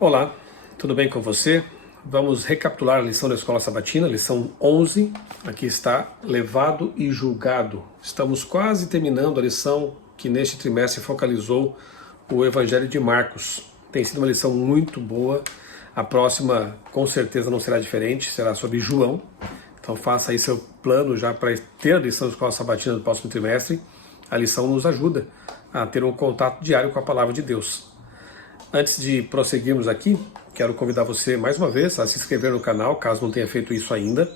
Olá, tudo bem com você? Vamos recapitular a lição da Escola Sabatina, lição 11. Aqui está, levado e julgado. Estamos quase terminando a lição que neste trimestre focalizou o Evangelho de Marcos. Tem sido uma lição muito boa. A próxima, com certeza, não será diferente, será sobre João. Então faça aí seu plano já para ter a lição da Escola Sabatina do próximo trimestre. A lição nos ajuda a ter um contato diário com a Palavra de Deus. Antes de prosseguirmos aqui, quero convidar você mais uma vez a se inscrever no canal, caso não tenha feito isso ainda,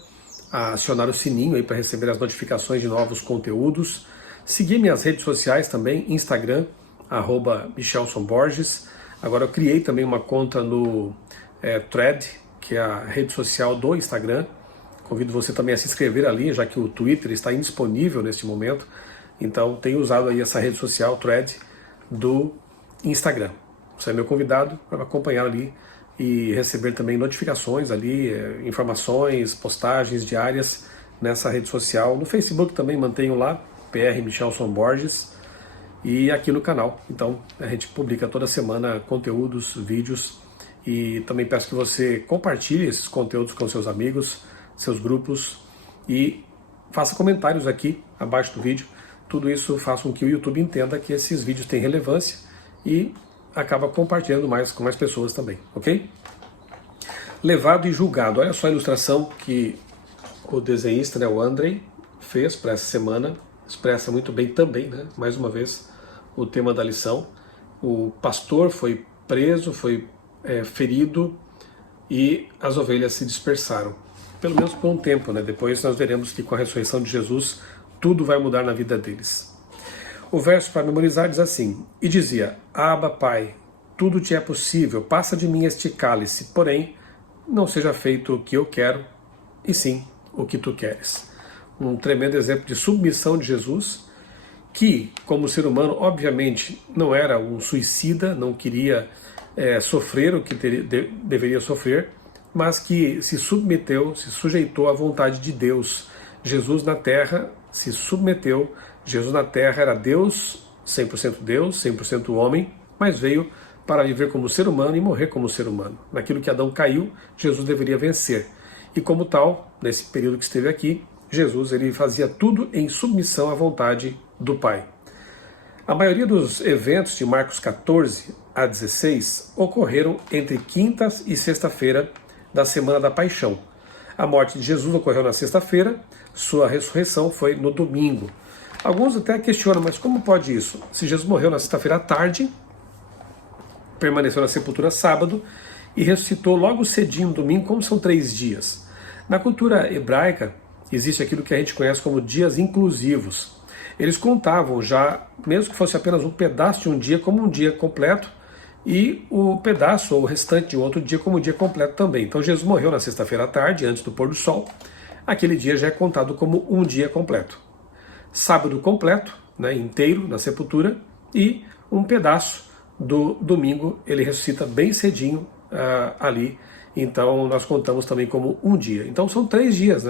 a acionar o sininho aí para receber as notificações de novos conteúdos, seguir minhas redes sociais também, Instagram, @MichelSonBorges. Agora eu criei também uma conta no Thread, que é a rede social do Instagram. Convido você também a se inscrever ali, já que o Twitter está indisponível neste momento. Então tenho usado aí essa rede social, Thread, do Instagram. Você é meu convidado para acompanhar ali e receber também notificações ali, informações, postagens diárias nessa rede social. No Facebook também mantenho lá, PR Michelson Borges, e aqui no canal. Então a gente publica toda semana conteúdos, vídeos, e também peço que você compartilhe esses conteúdos com seus amigos, seus grupos, e faça comentários aqui abaixo do vídeo. Tudo isso faz com que o YouTube entenda que esses vídeos têm relevância e acaba compartilhando mais com mais pessoas também, ok? Levado e julgado. Olha só a ilustração que o desenhista, o Andrei, fez para essa semana. Expressa muito bem também, mais uma vez, o tema da lição. O pastor foi preso, foi ferido e as ovelhas se dispersaram. Pelo menos por um tempo, Depois nós veremos que com a ressurreição de Jesus tudo vai mudar na vida deles. O verso para memorizar diz assim: E dizia, Abba, Pai, tudo te é possível, passa de mim este cálice, porém, não seja feito o que eu quero, e sim o que tu queres. Um tremendo exemplo de submissão de Jesus, que, como ser humano, obviamente, não era um suicida, não queria sofrer o que deveria sofrer, mas que se submeteu, se sujeitou à vontade de Deus. Jesus na terra se submeteu. Jesus na terra era Deus, 100% homem, mas veio para viver como ser humano e morrer como ser humano. Naquilo que Adão caiu, Jesus deveria vencer. E como tal, nesse período que esteve aqui, Jesus ele fazia tudo em submissão à vontade do Pai. A maioria dos eventos de Marcos 14 a 16 ocorreram entre quinta e sexta-feira da Semana da Paixão. A morte de Jesus ocorreu na sexta-feira, sua ressurreição foi no domingo. Alguns até questionam, mas como pode isso? Se Jesus morreu na sexta-feira à tarde, permaneceu na sepultura sábado e ressuscitou logo cedinho no domingo, como são 3 dias? Na cultura hebraica, existe aquilo que a gente conhece como dias inclusivos. Eles contavam já, mesmo que fosse apenas um pedaço de um dia, como um dia completo, e o pedaço ou o restante de um outro dia como um dia completo também. Então Jesus morreu na sexta-feira à tarde, antes do pôr do sol. Aquele dia já é contado como um dia completo. Sábado completo, inteiro na sepultura, e um pedaço do domingo ele ressuscita bem cedinho ali. Então nós contamos também como um dia. Então são 3 dias,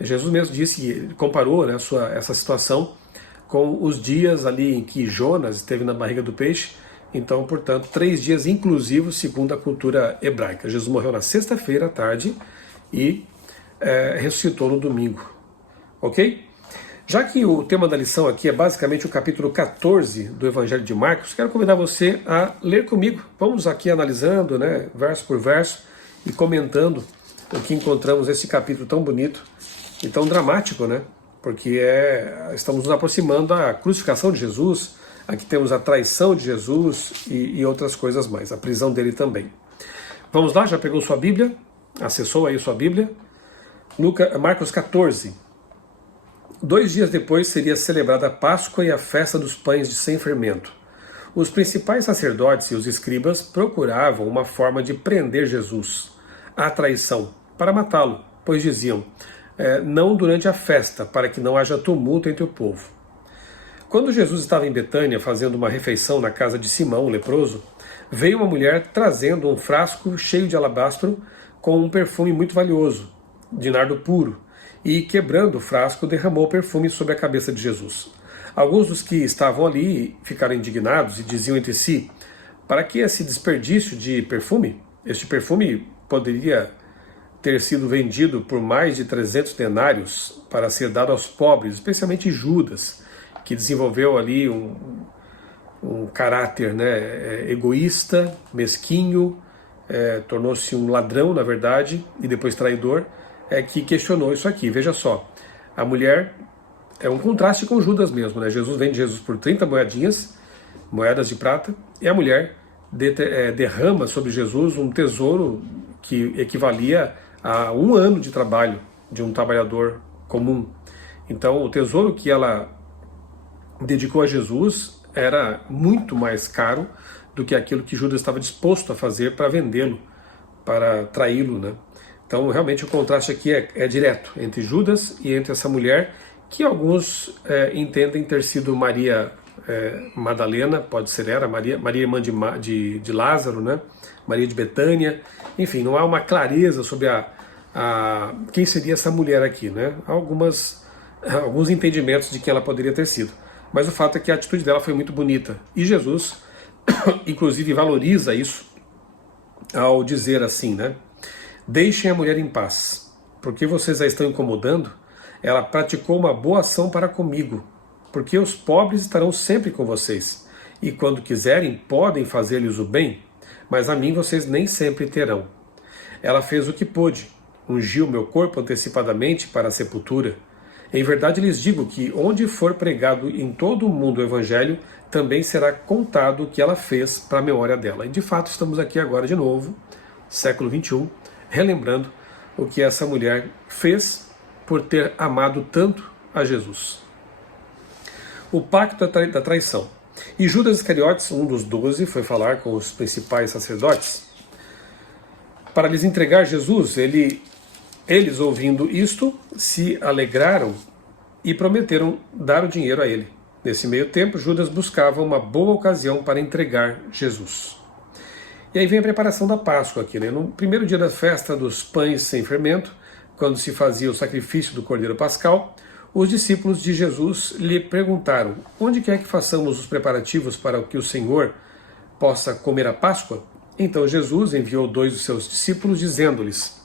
Jesus mesmo disse, comparou essa situação com os dias ali em que Jonas esteve na barriga do peixe. Então, portanto, 3 dias inclusivos segundo a cultura hebraica. Jesus morreu na sexta-feira à tarde e ressuscitou no domingo. Ok? Já que o tema da lição aqui é basicamente o capítulo 14 do Evangelho de Marcos, quero convidar você a ler comigo. Vamos aqui analisando, verso por verso, e comentando o que encontramos nesse capítulo tão bonito e tão dramático, porque estamos nos aproximando da crucificação de Jesus. Aqui temos a traição de Jesus e outras coisas mais, a prisão dele também. Vamos lá, já pegou sua Bíblia? Acessou aí sua Bíblia? Marcos 14. 2 dias depois seria celebrada a Páscoa e a festa dos pães de sem fermento. Os principais sacerdotes e os escribas procuravam uma forma de prender Jesus à traição, para matá-lo, pois diziam, não durante a festa, para que não haja tumulto entre o povo. Quando Jesus estava em Betânia fazendo uma refeição na casa de Simão, o leproso, veio uma mulher trazendo um frasco cheio de alabastro com um perfume muito valioso, de nardo puro, e quebrando o frasco derramou o perfume sobre a cabeça de Jesus. Alguns dos que estavam ali ficaram indignados e diziam entre si, para que esse desperdício de perfume? Este perfume poderia ter sido vendido por mais de 300 denários para ser dado aos pobres, especialmente Judas, que desenvolveu ali um caráter, né, egoísta, mesquinho, tornou-se um ladrão, na verdade, e depois traidor, que questionou isso aqui. Veja só, a mulher é um contraste com Judas mesmo, né? Jesus vende Jesus por 30 moedas de prata, e a mulher derrama sobre Jesus um tesouro que equivalia a 1 ano de trabalho de um trabalhador comum. Então, o tesouro que ela dedicou a Jesus era muito mais caro do que aquilo que Judas estava disposto a fazer para vendê-lo, para traí-lo, né? Então, realmente, o contraste aqui é direto entre Judas e entre essa mulher, que alguns entendem ter sido Maria Madalena, pode ser Maria irmã de Lázaro, né? Maria de Betânia. Enfim, não há uma clareza sobre quem seria essa mulher aqui, né? Há alguns entendimentos de quem ela poderia ter sido. Mas o fato é que a atitude dela foi muito bonita. E Jesus, inclusive, valoriza isso ao dizer assim, né? Deixem a mulher em paz, porque vocês a estão incomodando. Ela praticou uma boa ação para comigo, porque os pobres estarão sempre com vocês, e quando quiserem podem fazer-lhes o bem, mas a mim vocês nem sempre terão. Ela fez o que pôde, ungiu meu corpo antecipadamente para a sepultura. Em verdade lhes digo que onde for pregado em todo o mundo o Evangelho, também será contado o que ela fez para a memória dela. E de fato estamos aqui agora de novo, século XXI, relembrando o que essa mulher fez por ter amado tanto a Jesus. O pacto da traição. E Judas Iscariotes, um dos 12, foi falar com os principais sacerdotes para lhes entregar Jesus. Eles, ouvindo isto, se alegraram e prometeram dar o dinheiro a ele. Nesse meio tempo, Judas buscava uma boa ocasião para entregar Jesus. E aí vem a preparação da Páscoa aqui, né? No primeiro dia da festa dos pães sem fermento, quando se fazia o sacrifício do Cordeiro Pascal, os discípulos de Jesus lhe perguntaram: onde quer que façamos os preparativos para que o Senhor possa comer a Páscoa? Então Jesus enviou 2 dos seus discípulos, dizendo-lhes: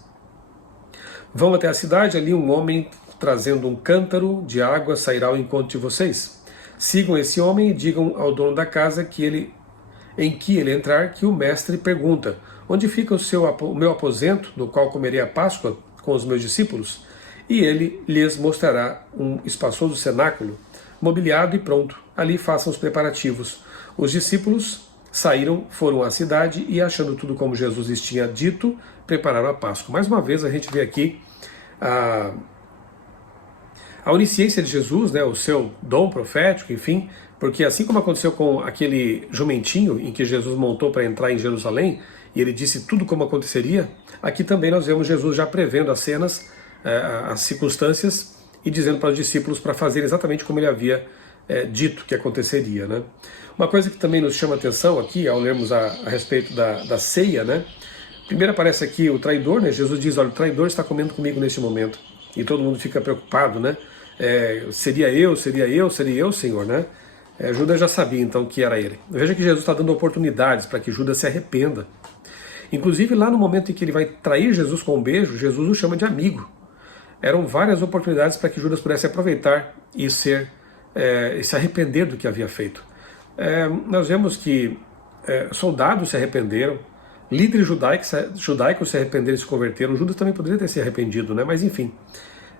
vão até a cidade, ali um homem trazendo um cântaro de água sairá ao encontro de vocês. Sigam esse homem e digam ao dono da casa em que ele entrar, que o mestre pergunta: onde fica o meu aposento, no qual comerei a Páscoa com os meus discípulos? E ele lhes mostrará um espaçoso cenáculo, mobiliado e pronto. Ali façam os preparativos. Os discípulos saíram, foram à cidade e, achando tudo como Jesus lhes tinha dito, prepararam a Páscoa. Mais uma vez a gente vê aqui a onisciência de Jesus, né, o seu dom profético, enfim, porque assim como aconteceu com aquele jumentinho em que Jesus montou para entrar em Jerusalém, e ele disse tudo como aconteceria, aqui também nós vemos Jesus já prevendo as cenas, as circunstâncias, e dizendo para os discípulos para fazer exatamente como ele havia dito que aconteceria, né? Uma coisa que também nos chama atenção aqui, ao lermos a respeito da ceia, né? Primeiro aparece aqui o traidor, né? Jesus diz: olha, o traidor está comendo comigo neste momento. E todo mundo fica preocupado, né? Seria eu, Senhor, né? Judas já sabia então que era ele. Veja que Jesus está dando oportunidades para que Judas se arrependa. Inclusive lá no momento em que ele vai trair Jesus com um beijo, Jesus o chama de amigo. Eram várias oportunidades para que Judas pudesse aproveitar e se arrepender do que havia feito. Nós vemos que soldados se arrependeram, líderes judaicos se arrependeram e se converteram. Judas também poderia ter se arrependido, né? Mas enfim,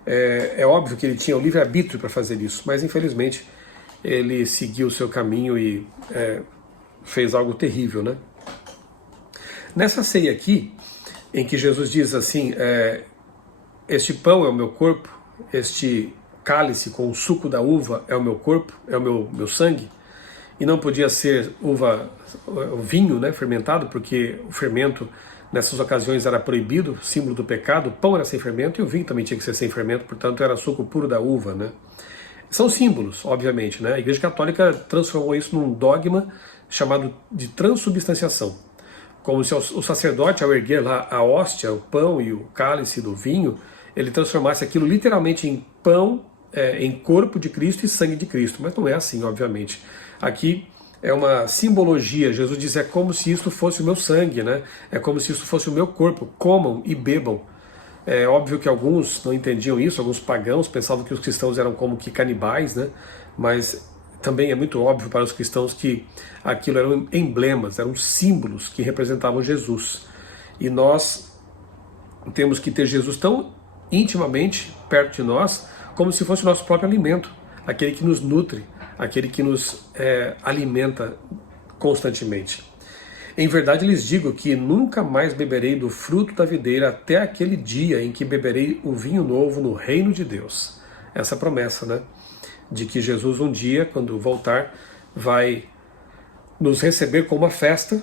é óbvio que ele tinha o livre-arbítrio para fazer isso, mas infelizmente ele seguiu o seu caminho e fez algo terrível, né? Nessa ceia aqui, em que Jesus diz assim: este pão é o meu corpo, este cálice com o suco da uva é o meu corpo, é o meu sangue, e não podia ser o vinho, né, fermentado, porque o fermento nessas ocasiões era proibido, símbolo do pecado. O pão era sem fermento e o vinho também tinha que ser sem fermento, portanto era suco puro da uva, né? São símbolos, obviamente, né? A Igreja Católica transformou isso num dogma chamado de transubstanciação, como se o sacerdote, ao erguer lá a hóstia, o pão e o cálice do vinho, ele transformasse aquilo literalmente em pão, em corpo de Cristo e sangue de Cristo. Mas não é assim, obviamente. Aqui é uma simbologia. Jesus diz, é como se isso fosse o meu sangue, né? É como se isso fosse o meu corpo, comam e bebam. É óbvio que alguns não entendiam isso, alguns pagãos pensavam que os cristãos eram como que canibais, né? Mas também é muito óbvio para os cristãos que aquilo eram emblemas, eram símbolos que representavam Jesus. E nós temos que ter Jesus tão intimamente perto de nós, como se fosse o nosso próprio alimento, aquele que nos nutre, aquele que nos alimenta constantemente. Em verdade lhes digo que nunca mais beberei do fruto da videira até aquele dia em que beberei o vinho novo no reino de Deus. Essa promessa, né? De que Jesus um dia, quando voltar, vai nos receber com uma festa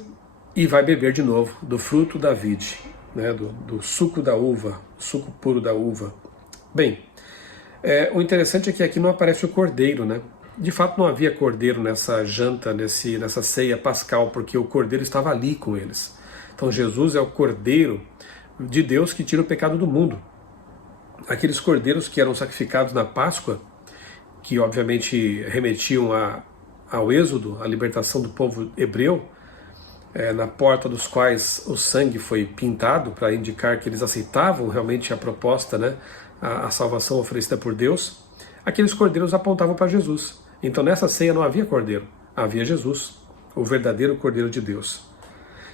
e vai beber de novo do fruto da vide, né? do suco da uva, suco puro da uva. Bem, o interessante é que aqui não aparece o cordeiro, né? De fato não havia cordeiro nessa janta, nessa ceia pascal, porque o cordeiro estava ali com eles. Então Jesus é o cordeiro de Deus que tira o pecado do mundo. Aqueles cordeiros que eram sacrificados na Páscoa, que obviamente remetiam ao êxodo, à libertação do povo hebreu, na porta dos quais o sangue foi pintado para indicar que eles aceitavam realmente a proposta, né, a salvação oferecida por Deus, aqueles cordeiros apontavam para Jesus. Então nessa ceia não havia cordeiro, havia Jesus, o verdadeiro Cordeiro de Deus.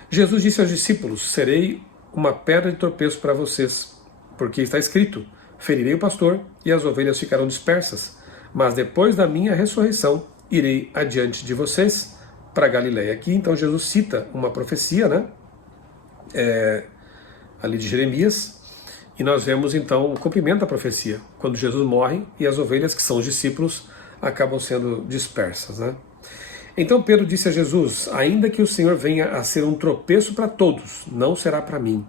Jesus disse aos discípulos, serei uma pedra de tropeço para vocês, porque está escrito, ferirei o pastor e as ovelhas ficarão dispersas, mas depois da minha ressurreição irei adiante de vocês para Galiléia. Aqui então Jesus cita uma profecia, né, ali de Jeremias, e nós vemos então o cumprimento da profecia, quando Jesus morre e as ovelhas, que são os discípulos, acabam sendo dispersas, né? Então Pedro disse a Jesus, ainda que o Senhor venha a ser um tropeço para todos, não será para mim.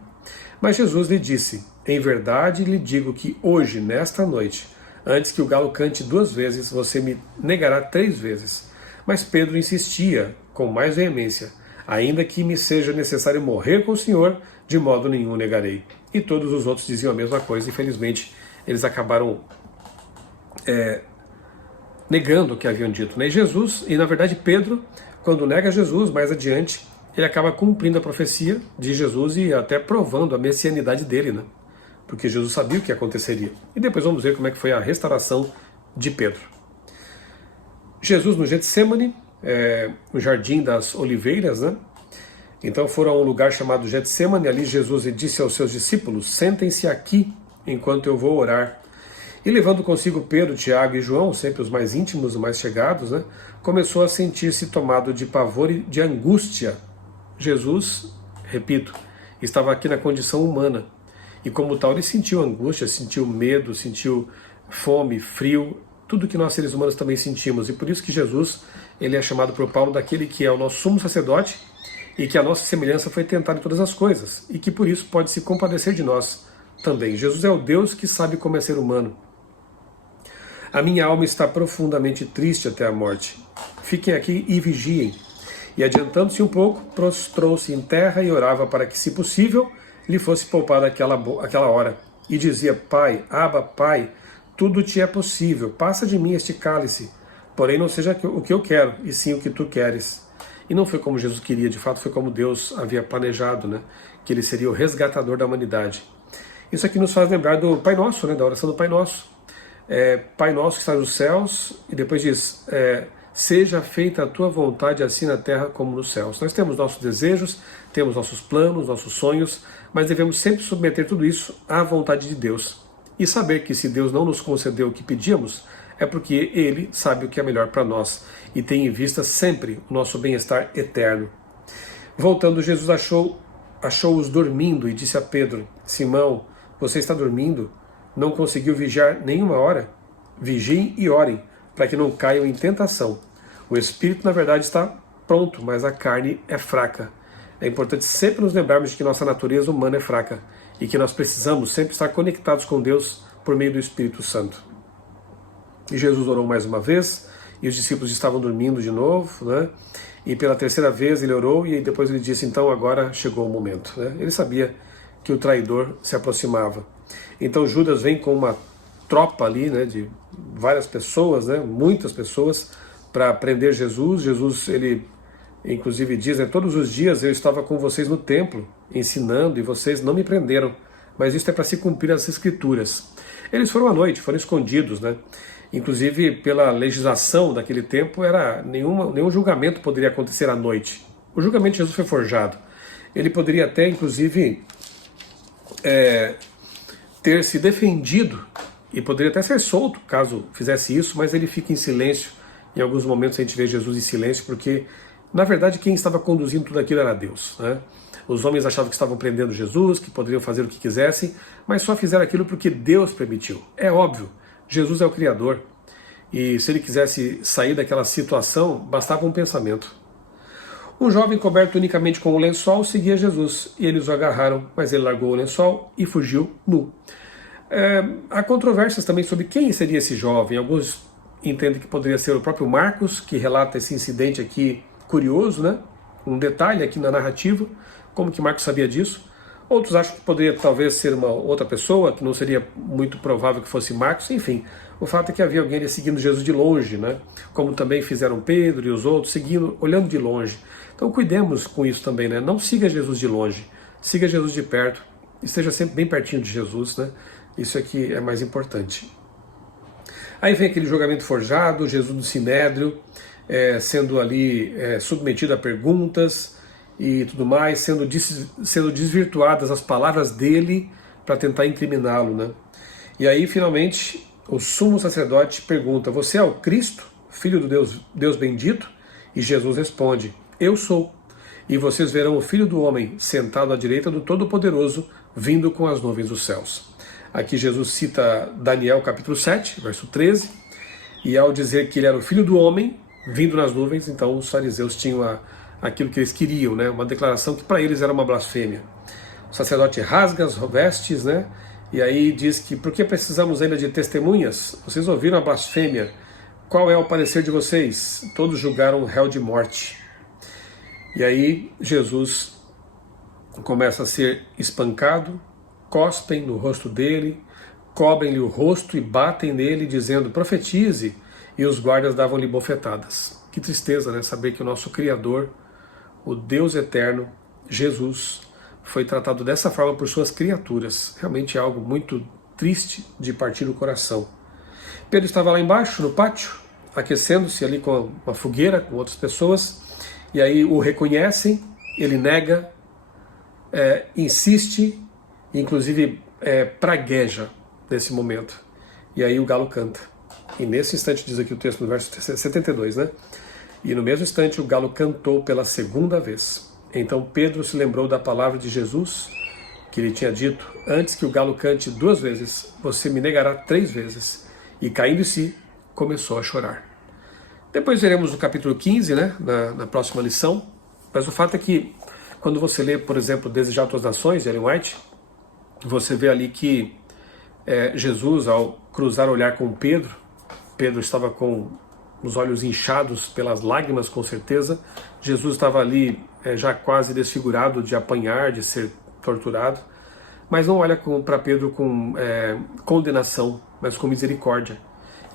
Mas Jesus lhe disse, em verdade lhe digo que hoje, nesta noite, antes que o galo cante 2 vezes, você me negará 3 vezes. Mas Pedro insistia com mais veemência, ainda que me seja necessário morrer com o Senhor, de modo nenhum negarei. E todos os outros diziam a mesma coisa, infelizmente eles acabaram negando o que haviam dito, né? E na verdade Pedro, quando nega Jesus, mais adiante, ele acaba cumprindo a profecia de Jesus e até provando a messianidade dele, né? Porque Jesus sabia o que aconteceria. E depois vamos ver como é que foi a restauração de Pedro. Jesus no Getsemane, o Jardim das Oliveiras, né? Então foram a um lugar chamado Getsemane, ali Jesus disse aos seus discípulos, sentem-se aqui enquanto eu vou orar. E levando consigo Pedro, Tiago e João, sempre os mais íntimos, os mais chegados, né, começou a sentir-se tomado de pavor e de angústia. Jesus, repito, estava aqui na condição humana. E como tal, ele sentiu angústia, sentiu medo, sentiu fome, frio, tudo que nós seres humanos também sentimos. E por isso que Jesus, ele é chamado por Paulo daquele que é o nosso sumo sacerdote e que a nossa semelhança foi tentada em todas as coisas. E que por isso pode se compadecer de nós também. Jesus é o Deus que sabe como é ser humano. A minha alma está profundamente triste até a morte. Fiquem aqui e vigiem. E adiantando-se um pouco, prostrou-se em terra e orava para que, se possível, lhe fosse poupada aquela hora. E dizia, Pai, Abba, Pai, tudo te é possível, passa de mim este cálice, porém não seja o que eu quero, e sim o que tu queres. E não foi como Jesus queria, de fato foi como Deus havia planejado, né? Que ele seria o resgatador da humanidade. Isso aqui nos faz lembrar do Pai Nosso, né? Da oração do Pai Nosso. Pai nosso que está nos céus, e depois diz, seja feita a tua vontade assim na terra como nos céus. Nós temos nossos desejos, temos nossos planos, nossos sonhos, mas devemos sempre submeter tudo isso à vontade de Deus. E saber que se Deus não nos concedeu o que pedíamos, é porque Ele sabe o que é melhor para nós e tem em vista sempre o nosso bem-estar eterno. Voltando, Jesus achou-os dormindo e disse a Pedro, Simão, você está dormindo? Não conseguiu vigiar nenhuma hora? Vigiem e orem, para que não caiam em tentação. O espírito, na verdade, está pronto, mas a carne é fraca. É importante sempre nos lembrarmos de que nossa natureza humana é fraca e que nós precisamos sempre estar conectados com Deus por meio do Espírito Santo. E Jesus orou mais uma vez, e os discípulos estavam dormindo de novo, né? E pela 3ª vez ele orou, e depois ele disse, então agora chegou o momento, né? Ele sabia que o traidor se aproximava. Então Judas vem com uma tropa ali, né, de várias pessoas, né, muitas pessoas, para prender Jesus. Jesus, ele inclusive diz, né, todos os dias eu estava com vocês no templo, ensinando, e vocês não me prenderam, mas isso é para se cumprir as Escrituras. Eles foram à noite, foram escondidos, né? Inclusive, pela legislação daquele tempo, nenhum julgamento poderia acontecer à noite. O julgamento de Jesus foi forjado. Ele poderia até, inclusive, ter se defendido, e poderia até ser solto, caso fizesse isso, mas ele fica em silêncio. Em alguns momentos a gente vê Jesus em silêncio, porque, na verdade, quem estava conduzindo tudo aquilo era Deus, né? Os homens achavam que estavam prendendo Jesus, que poderiam fazer o que quisessem, mas só fizeram aquilo porque Deus permitiu. É óbvio, Jesus é o Criador, e se ele quisesse sair daquela situação, bastava um pensamento. Um jovem coberto unicamente com um lençol seguia Jesus, e eles o agarraram, mas ele largou o lençol e fugiu nu. Há controvérsias também sobre quem seria esse jovem. Alguns entendem que poderia ser o próprio Marcos, que relata esse incidente aqui curioso, né? Um detalhe aqui na narrativa, como que Marcos sabia disso. Outros acham que poderia talvez ser uma outra pessoa, que não seria muito provável que fosse Marcos. Enfim, o fato é que havia alguém ali seguindo Jesus de longe, né? Como também fizeram Pedro e os outros, seguindo, olhando de longe. Então cuidemos com isso também, né? Não siga Jesus de longe, siga Jesus de perto, esteja sempre bem pertinho de Jesus, né? Isso aqui é mais importante. Aí vem aquele julgamento forjado, Jesus do Sinédrio, sendo ali submetido a perguntas e tudo mais, sendo desvirtuadas as palavras dele para tentar incriminá-lo, né? E aí, finalmente, o sumo sacerdote pergunta: você é o Cristo, filho do Deus bendito? E Jesus responde: eu sou. E vocês verão o Filho do Homem sentado à direita do Todo-Poderoso, vindo com as nuvens dos céus. Aqui Jesus cita Daniel capítulo 7, verso 13, e ao dizer que ele era o Filho do Homem, vindo nas nuvens, então os fariseus tinham aquilo que eles queriam, né? Uma declaração que para eles era uma blasfêmia. O sacerdote rasga as vestes, né? E aí diz que, por que precisamos ainda de testemunhas? Vocês ouviram a blasfêmia? Qual é o parecer de vocês? Todos julgaram o réu de morte. E aí Jesus começa a ser espancado, cospem no rosto dele, cobrem-lhe o rosto e batem nele, dizendo: profetize, e os guardas davam-lhe bofetadas. Que tristeza, né? Saber que o nosso Criador, o Deus eterno, Jesus, foi tratado dessa forma por suas criaturas. Realmente é algo muito triste de partir do coração. Pedro estava lá embaixo, no pátio, aquecendo-se ali com uma fogueira, com outras pessoas, e aí o reconhecem, ele nega, insiste, inclusive pragueja nesse momento. E aí o galo canta. E nesse instante, diz aqui o texto no verso 72, né? E no mesmo instante o galo cantou pela segunda vez. Então Pedro se lembrou da palavra de Jesus, que ele tinha dito: antes que o galo cante 2 vezes, você me negará 3 vezes. E caindo em si, começou a chorar. Depois veremos o capítulo 15, né, na próxima lição. Mas o fato é que, quando você lê, por exemplo, Desejar Outras Nações, de Ellen White, você vê ali que Jesus, ao cruzar o olhar com Pedro, Pedro estava com os olhos inchados pelas lágrimas, com certeza. Jesus estava ali já quase desfigurado de apanhar, de ser torturado, mas não olha para Pedro com condenação, mas com misericórdia.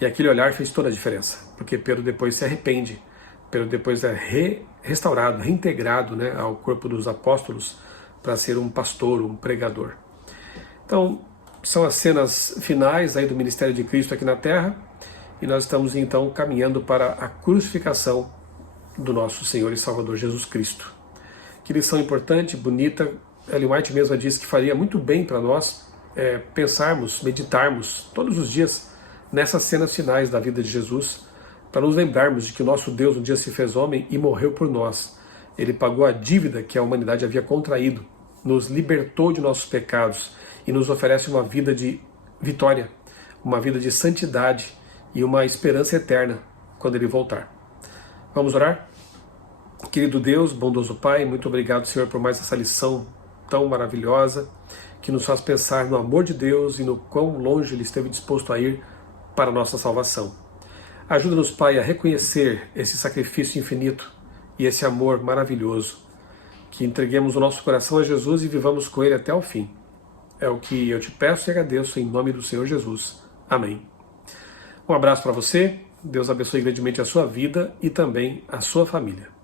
E aquele olhar fez toda a diferença, porque Pedro depois se arrepende, Pedro depois é restaurado, reintegrado, né, ao corpo dos apóstolos para ser um pastor, um pregador. Então, são as cenas finais aí do ministério de Cristo aqui na Terra, e nós estamos então caminhando para a crucificação do nosso Senhor e Salvador Jesus Cristo. Que lição importante, bonita. Ellen White mesma disse que faria muito bem para nós pensarmos, meditarmos todos os dias nessas cenas finais da vida de Jesus, para nos lembrarmos de que o nosso Deus um dia se fez homem e morreu por nós. Ele pagou a dívida que a humanidade havia contraído, nos libertou de nossos pecados e nos oferece uma vida de vitória, uma vida de santidade e uma esperança eterna quando Ele voltar. Vamos orar? Querido Deus, bondoso Pai, muito obrigado, Senhor, por mais essa lição tão maravilhosa, que nos faz pensar no amor de Deus e no quão longe Ele esteve disposto a ir para a nossa salvação. Ajuda-nos, Pai, a reconhecer esse sacrifício infinito e esse amor maravilhoso, que entreguemos o nosso coração a Jesus e vivamos com Ele até o fim. É o que eu te peço e agradeço em nome do Senhor Jesus. Amém. Um abraço para você, Deus abençoe grandemente a sua vida e também a sua família.